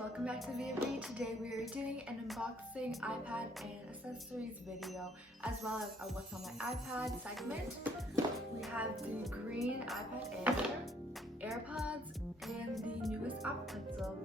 welcome back to VMB. Today we are doing an unboxing iPad and accessories video, as well as a what's on my iPad segment. We have the green iPad Air, AirPods, and the newest Apple Pencil.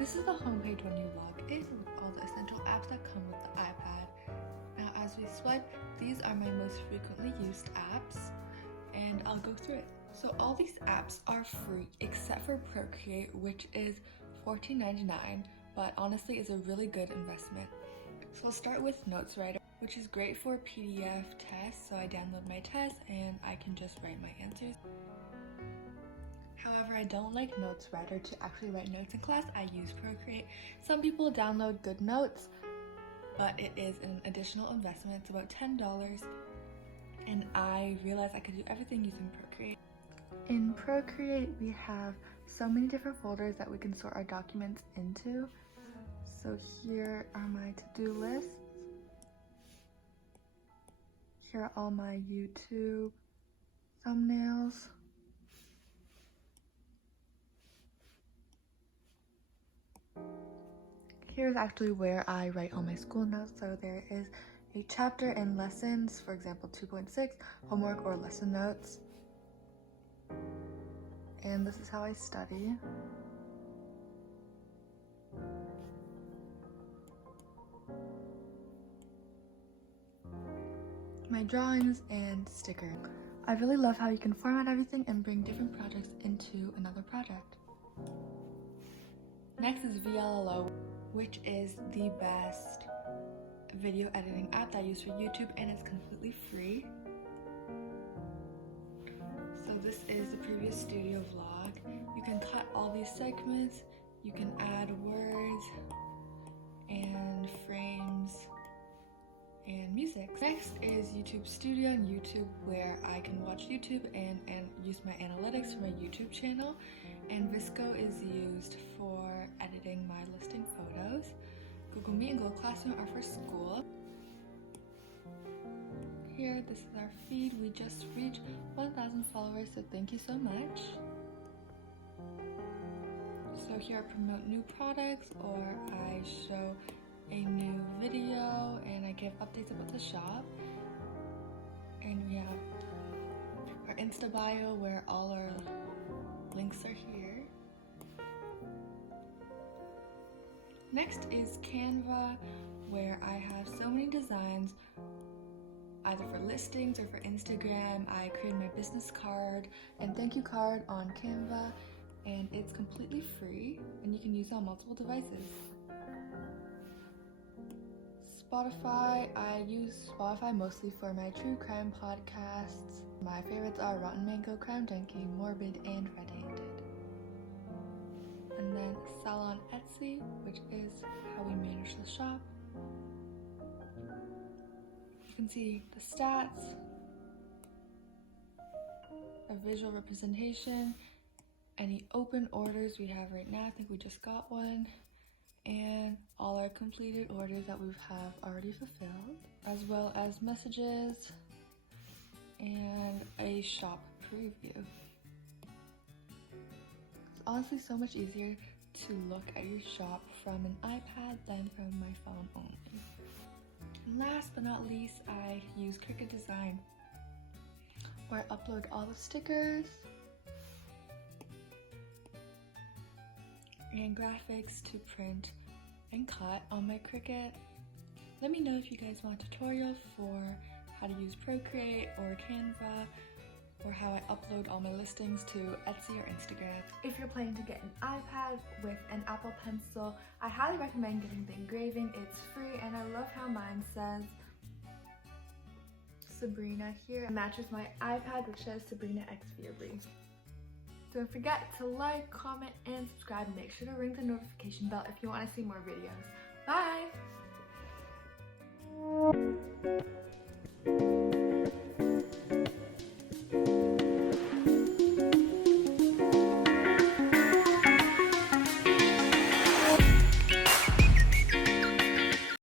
This is the homepage when you log in with all the essential apps that come with the iPad. Now as we swipe, these are my most frequently used apps, and I'll go through it. So all these apps are free except for Procreate, which is $14.99, but honestly is a really good investment. So I'll start with Notes Writer, which is great for PDF tests. So I download my tests and I can just write my answers. However, I don't like Notes Writer to actually write notes in class. I use Procreate. Some people download GoodNotes, but it is an additional investment. It's about $10, and I realized I could do everything using Procreate. In Procreate, we have so many different folders that we can sort our documents into. So here are my to-do lists. Here are all my YouTube thumbnails. Here's actually where I write all my school notes. So there is a chapter and lessons, for example 2.6, homework or lesson notes. And this is how I study. My drawings and stickers. I really love how you can format everything and bring different projects into another project. Next is VLLO, which is the best video editing app that I use for YouTube, and it's completely free. So this is the previous studio vlog. You can cut all these segments, you can add words and frames and music. Next is YouTube Studio and YouTube, where I can watch YouTube and use my analytics for my YouTube channel. And Visco is used for editing my listing photos. Google Meet and Google Classroom are for school. Here, this is our feed. We just reached 1,000 followers, so thank you so much. So here I promote new products, or I show a new video, and I give updates about the shop. And we have our Insta bio, where all our links are here. Next is Canva, where I have so many designs, either for listings or for Instagram. I create my business card and thank you card on Canva, and it's completely free and you can use it on multiple devices. Spotify, I use Spotify mostly for my true crime podcasts. My favorites are Rotten Mango, Crime Junkie, Morbid, and Red-Handed. And then sell on Etsy, which is how we manage the shop. You can see the stats, a visual representation, any open orders we have right now. I think we just got one. And all our completed orders that we have already fulfilled, as well as messages and a shop preview. It's honestly so much easier to look at your shop from an iPad than from my phone only. And last but not least, I use Cricut Design, where I upload all the stickers and graphics to print and cut on my Cricut. Let me know if you guys want a tutorial for how to use Procreate or Canva, or how I upload all my listings to Etsy or Instagram. If you're planning to get an iPad with an Apple Pencil, I highly recommend getting the engraving. It's free, and I love how mine says Sabrina here. It matches my iPad, which says Sabrina X Fearly. Don't forget to like, comment, and subscribe. Make sure to ring the notification bell if you want to see more videos. Bye!